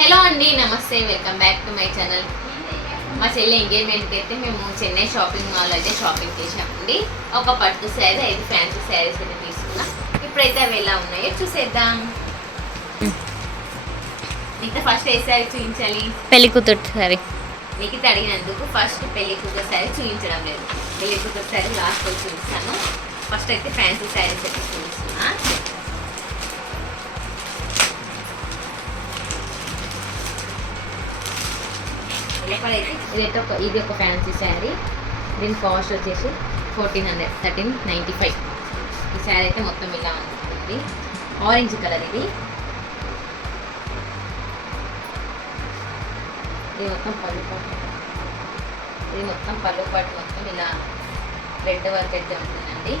Hello అండి నమస్తే welcome back to my channel. మా చెల్లి ఎంగేజ్మెంట్కి అయితే మేము చెన్నై షాపింగ్ మాల్ అయితే షాపింగ్ చేసామండి ఒక పట్టు శారీ ఐదు ఫ్యాన్సీ శారీస్ అయితే తీసుకున్నాం. ఇప్పుడైతే అవి ఎలా ఉన్నాయో చూసేద్దాం. ఇంకా ఫస్ట్ ఏ శారీ చూపించాలి? పెళ్ళి కూతురు సరే మీకు అడిగినందుకు ఫస్ట్ పెళ్ళి కూతురు శారీ చూపించడం లేదు. పెళ్ళి కూతురు శారీ లాస్ట్ చూపిస్తాను. ఫస్ట్ అయితే ఫ్యాన్సీ శారీస్ అయితే చూపిస్తున్నా. ఇదైతే ఒక ఇది ఒక ఫ్యాన్సీ శారీ దీని కాస్ట్ వచ్చేసి fourteen hundred thirteen ninety five ఈ శారీ అయితే మొత్తం ఇలా ఉంటుంది. ఆరెంజ్ కలర్ ఇది. ఇది మొత్తం పళ్ళు పాటు. ఇది మొత్తం పళ్ళు పాటు మొత్తం ఇలా రెడ్ వర్క్ అయితే ఉంటుందండి.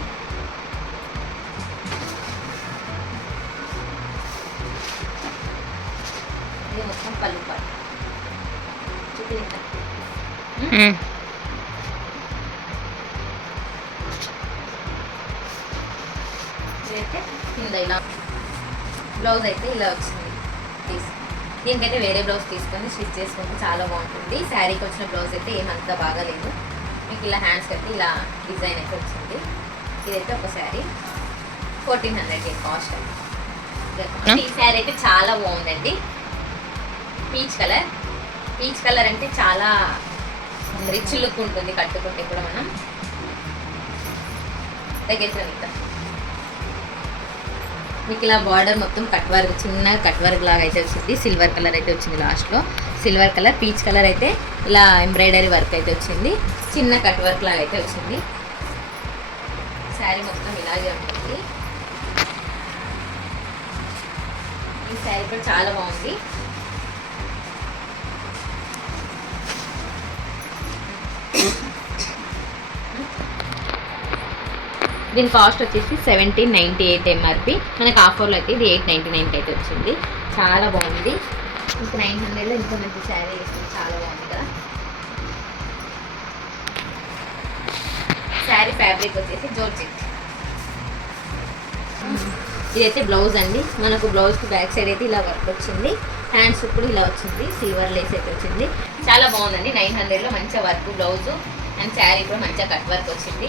ఇది మొత్తం పళ్ళు పాటు. ఇదైతే కింద ఇలా బ్లౌజ్ అయితే ఇలా వచ్చింది. దీనికైతే వేరే బ్లౌజ్ తీసుకొని స్టిచ్ చేసుకుంటే చాలా బాగుంటుంది. శారీకి వచ్చిన బ్లౌజ్ అయితే ఏమంత బాగాలేదు మీకు ఇలా హ్యాండ్స్ అయితే ఇలా డిజైన్ అయితే వచ్చింది. ఇదైతే ఒక శారీ. Fourteen hundred cost. ఈ శారీ అయితే చాలా బాగుందండి. పీచ్ కలర్ పీచ్ కలర్ అంటే చాలా రిచ్ లుక్ ఉంటుంది కట్టుకుంటే కూడా మనం. దగ్గర మీకు ఇలా బార్డర్ మొత్తం కట్ వర్క్ చిన్న కట్ వర్క్ లాగా అయితే వచ్చింది. సిల్వర్ కలర్ అయితే వచ్చింది లాస్ట్లో. సిల్వర్ కలర్ పీచ్ కలర్ అయితే ఇలా ఎంబ్రాయిడరీ వర్క్ అయితే వచ్చింది. చిన్న కట్ వర్క్ లాగా అయితే వచ్చింది. శారీ మొత్తం ఇలాగే ఉంటుంది. ఈ శారీ కూడా చాలా బాగుంది. దీని కాస్ట్ వచ్చేసి సెవెంటీన్ నైంటీ ఎయిట్ ఎంఆర్పి మనకి ఆఫర్లో అయితే ఇది ఎయిట్ నైంటీ నైన్కి అయితే వచ్చింది. చాలా బాగుంది. ఇంకా నైన్ హండ్రెడ్లో ఇంత మంచి శారీ వేస్తుంది చాలా బాగుంది కదా. శారీ ఫ్యాబ్రిక్ వచ్చేసి జోర్జెట్ ఇదైతే బ్లౌజ్ అండి. మనకు బ్లౌజ్కి బ్యాక్ సైడ్ అయితే ఇలా వర్క్ వచ్చింది. హ్యాండ్స్ కూడా ఇలా వచ్చింది. సిల్వర్ లేస్ అయితే వచ్చింది. చాలా బాగుందండి. నైన్ హండ్రెడ్లో మంచిగా వర్క్ బ్లౌజు అండ్ శారీ కూడా మంచిగా కట్ వర్క్ వచ్చింది.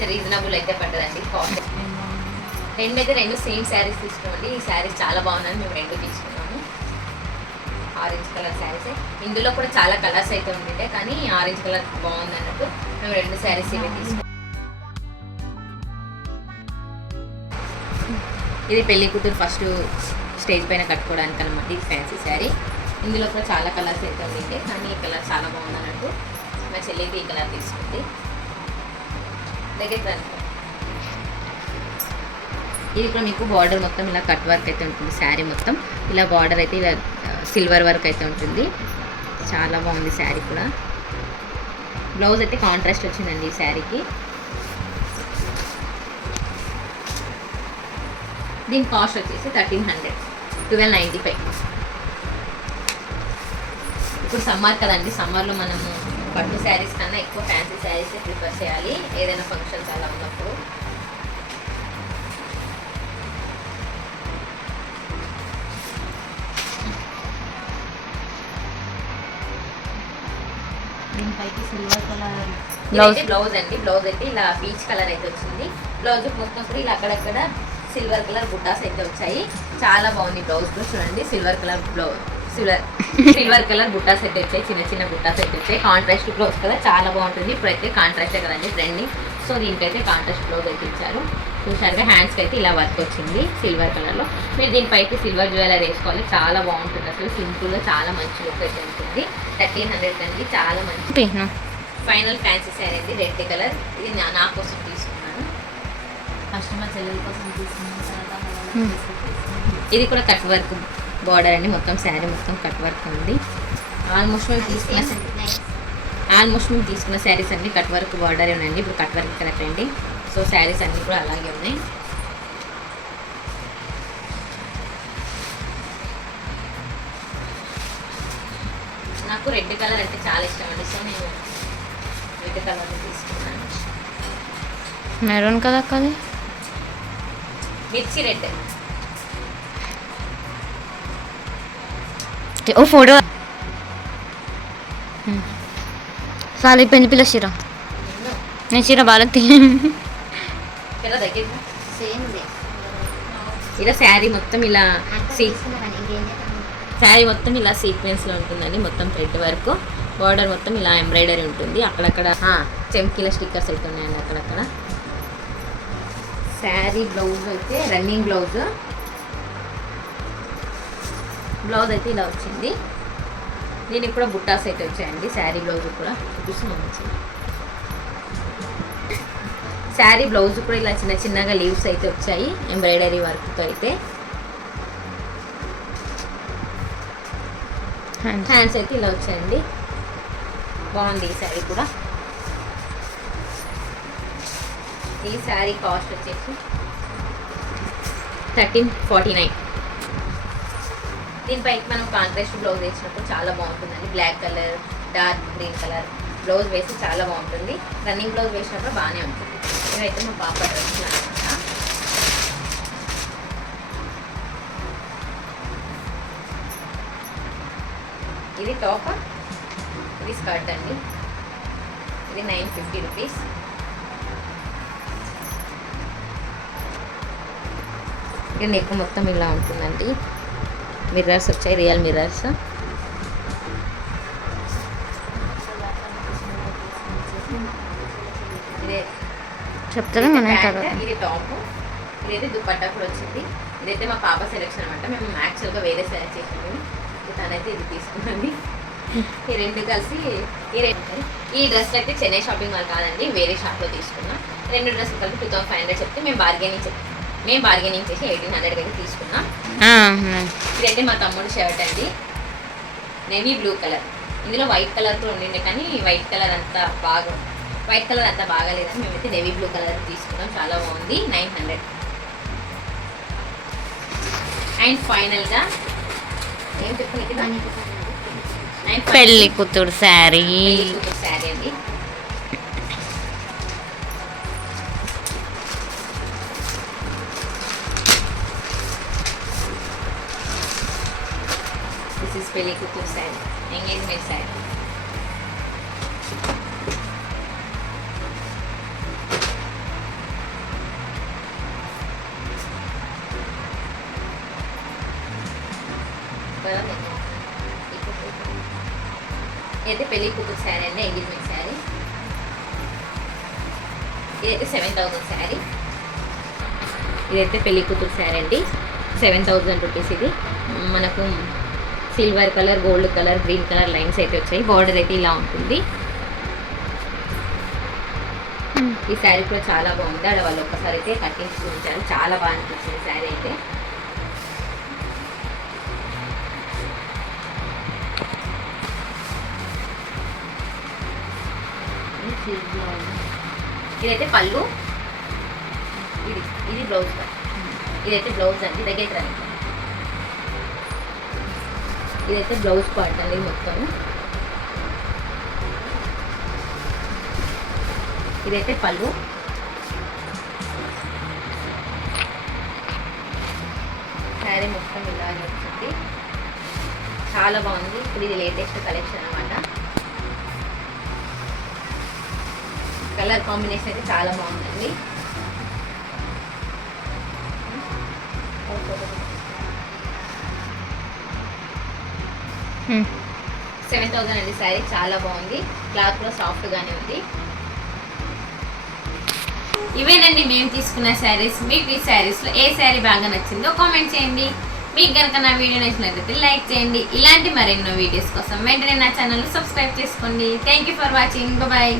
మంచిగా రీజనబుల్ అయితే పడ్డదండి కాస్ట్ రెండు అయితే రెండు సేమ్ శారీస్ తీసుకోండి. ఈ శారీస్ చాలా బాగుందని మేము రెండు తీసుకున్నాము. ఆరెంజ్ కలర్ శారీస్ ఇందులో కూడా చాలా కలర్స్ అయితే ఉండే కానీ ఆరెంజ్ కలర్ బాగుంది అన్నట్టు మేము రెండు శారీస్ ఇవి తీసుకున్నాం. ఇది పెళ్ళి కూతురు ఫస్ట్ స్టేజ్ పైన కట్టుకోవడానికి అనమాట ఇది ఫ్యాన్సీ శారీ ఇందులో కూడా చాలా కలర్స్ అయితే ఉండిండే కానీ ఈ కలర్ చాలా బాగుంది అన్నట్టు మా చెల్లికి ఈ కలర్ తీసుకుంది. ఇది కూడా మీకు బార్డర్ మొత్తం ఇలా కట్ వర్క్ అయితే ఉంటుంది శారీ మొత్తం. ఇలా బార్డర్ అయితే ఇలా సిల్వర్ వర్క్ అయితే ఉంటుంది. చాలా బాగుంది శారీ కూడా. బ్లౌజ్ అయితే కాంట్రాస్ట్ వచ్చిందండి ఈ శారీకి దీని కాస్ట్ వచ్చేసి thirteen hundred twelve ninety five ఇప్పుడు సమ్మర్ కదండి సమ్మర్లో మనము పట్టు శారీస్ కన్నా ఎక్కువ ఫ్యాన్సీ శారీస్ ప్రిఫర్ చేయాలి. ఏదైనా ఫంక్షన్స్ అలా ఉన్నప్పుడు. దీనిపైకి సిల్వర్ కలర్ ఇదైతే బ్లౌజ్ అండి. బ్లౌజ్ అయితే ఇలా పీచ్ కలర్ అయితే వచ్చింది. బ్లౌజ్ మొత్తం కూడా ఇలా అక్కడక్కడ సిల్వర్ కలర్ బుట్టాస్ అయితే వచ్చాయి. చాలా బాగుంది బ్లౌజ్ కూడా చూడండి silver colour blouse silver silver colour బుట్టాస్ అయితే వచ్చాయి చిన్న చిన్న బుట్టాస్ అయితే వచ్చాయి. కాంట్రాస్ట్ బ్లౌజ్ కదా చాలా బాగుంటుంది. ఇప్పుడైతే కాంట్రాస్టే కదండి ట్రెండింగ్ సో దీనికైతే కాంట్రాస్ట్ బ్లౌజ్ అయితే ఇచ్చారు. చూసారుగా హ్యాండ్స్కి అయితే ఇలా వర్క్ వచ్చింది సిల్వర్ కలర్లో మీరు దీనిపైకి సిల్వర్ జ్యువెలరీ వేసుకోవాలి. చాలా బాగుంటుంది అసలు. సింపుల్గా చాలా మంచి లుక్ అయితే ఉంటుంది. థర్టీన్ హండ్రెడ్ అండి చాలా మంచి. ఫైనల్ ఫ్యాన్సీ శారీ అండి రెడ్ కలర్ ఇది నా కోసం తీసుకున్నాను. ఫస్ట్ మా చెల్లెల కోసం తీసుకున్నాం తర్వాత మా వాళ్ళ Hmm. కోసం తీసుకున్నాం. ఇది కూడా కట్ వర్క్ బార్డర్ అండి మొత్తం శారీ మొత్తం కట్ వర్క్ ఉంది. ఆల్మోస్ట్ మేము తీసుకున్న ఆల్మోస్ట్ మేము తీసుకున్న శారీస్ అన్ని కట్ వర్క్ బార్డర్ ఉందండి ఇప్పుడు కట్ వర్క్ కరెక్ట్ అండి. సో శారీస్ అన్నీ కూడా అలాగే ఉన్నాయి. నాకు రెడ్ కలర్ అంటే చాలా ఇష్టం అండి. సో నేను రెడ్ కలర్ తీసుకున్నాను. మెరూన్ కదా కదా మిర్చి రెడ్. ఓ ఫోటో చాలు పెళ్ళి పిల్ల చీర నేను చీర బాగా ఇలా శారీ మొత్తం ఇలా శారీ మొత్తం ఇలా సీక్వెన్స్లో ఉంటుందండి మొత్తం థ్రెడ్ వరకు బార్డర్ మొత్తం ఇలా ఎంబ్రాయిడరీ ఉంటుంది అక్కడక్కడ ఆ, చెంకీల స్టిక్కర్స్ అయితే ఉన్నాయండి అక్కడక్కడ శారీ బ్లౌజ్ అయితే రన్నింగ్ బ్లౌజ్ బ్లౌజ్ అయితే ఇలా వచ్చింది. దీనికి కూడా బుట్టాస్ అయితే వచ్చాయండి. శారీ బ్లౌజ్ కూడా. చూపిస్తున్నాను వచ్చింది శారీ బ్లౌజ్ కూడా ఇలా చిన్న చిన్నగా లీవ్స్ అయితే వచ్చాయి. ఎంబ్రాయిడరీ వర్క్తో అయితే. హ్యాండ్స్ అయితే ఇలా వచ్చాయండి. బాగుంది ఈ శారీ కూడా. ఈ శారీ కాస్ట్ వచ్చేసి థర్టీన్ ఫార్టీ నైన్. దీనిపై మనం కాంట్రాస్ట్ బ్లౌజ్ వేసినప్పుడు చాలా బాగుంటుందండి. Black colour dark green colour blouse వేసి చాలా బాగుంటుంది. రన్నింగ్ బ్లౌజ్ వేసినప్పుడు బాగానే ఉంటుంది. ఇవైతే మా పాప డ్రెస్ అనమాట ఇది టాప్ ఇది స్కర్ట్ అండి. ఇది నైన్ ఫిఫ్టీ రూపీస్. ఇది నెక్ మొత్తం ఇలా ఉంటుందండి. మిర్రర్స్ వచ్చాయి రియల్ మిర్రర్స్ మన ప్యాంట్, ఇది టాప్ ఇదైతే దుపట్టా కూడా వచ్చింది. ఇదైతే మా పాప సెలెక్షన్ అనమాట మేము యాక్చువల్గా వేరే సెలెక్ట్ చేసాము తనైతే ఇది తీసుకున్నది ఈ రెండు కలిసి ఈ రెండు ఈ డ్రెస్ అయితే చెన్నై షాపింగ్ మాల్ కాదండి వేరే షాప్లో తీసుకున్నాం. రెండు డ్రెస్ కలిపి టూ థౌసండ్ ఫైవ్ హండ్రెడ్ చెప్తే మేము బార్గెనింగ్ చెప్ మేము బార్గెనింగ్ చేసి ఎయిటీన్ హండ్రెడ్ అయితే తీసుకున్నాం. ఇదైతే మా తమ్ముడు షర్ట్ అండి. నేవీ బ్లూ కలర్ ఇందులో వైట్ కలర్ కూడా ఉండిండే కానీ వైట్ కలర్ అంతా బాగా వైట్ కలర్ అంతా బాగాలేదని మేమైతే నేవీ బ్లూ కలర్ తీసుకున్నాం. చాలా బాగుంది. నైన్ హండ్రెడ్ అండ్ ఫైనల్గా ఏం చెప్పు అండ్ పెళ్ళి కూతురు శారీ. శారీ అండి. దిస్ ఇస్ పెళ్ళి కూతురు శారీ ఎంగేజ్మెంట్ శారీ అయితే పెళ్ళి కూతురు శారీ అండి ఎంగేజ్మెంట్ శారీ ఇదైతే సెవెన్ థౌజండ్ శారీ ఇదైతే పెళ్ళి కూతురు శారీ అండి సెవెన్ థౌజండ్ రూపీస్ ఇది మనకు silver colour gold colour green colour lines అయితే వచ్చాయి. బార్డర్ అయితే ఇలా ఉంటుంది. ఈ శారీ కూడా చాలా బాగుంది. ఆడ వాళ్ళు ఒక్కసారి అయితే కట్టించి చూపించారు చాలా బాగా అనిపించింది శారీ అయితే. ఇదైతే పళ్ళు. ఇది ఇది బ్లౌజ్. ఇదైతే బ్లౌజ్ అండి. దగ్గరికి రండి. ఇదైతే బ్లౌజ్ పార్ట్ అండి మొత్తం. ఇదైతే పళ్ళు. శారీ మొత్తం ఇలాగే వచ్చింది. చాలా బాగుంది. ఇప్పుడు ఇది లేటెస్ట్ కలెక్షన్ అనమాట కలర్ కాంబినేషన్ అయితే చాలా బాగుందండి. సెవెన్ థౌసండ్ అండి శారీ చాలా బాగుంది. క్లాత్ కూడా సాఫ్ట్గానే ఉంది. ఇవేనండి మేము తీసుకున్న శారీస్ మీకు ఈ శారీస్లో ఏ శారీ బాగా నచ్చిందో కామెంట్ చేయండి. మీకు కనుక నా వీడియో నచ్చినట్లయితే లైక్ చేయండి. ఇలాంటి మరెన్నో వీడియోస్ కోసం వెంటనే నా ఛానల్ సబ్స్క్రైబ్ చేసుకోండి. Thank you for watching bye